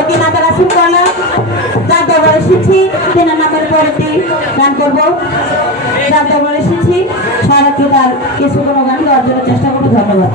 ওকে নাতা রাসিম করলাম যার দরবারে এসেছি তেনার নামের পরেতে গান করব। যার দরবারে শিখছি সারাত্রি তার কিছু কোনো গান গাওয়ার জন্য চেষ্টা করব। ধন্যবাদ।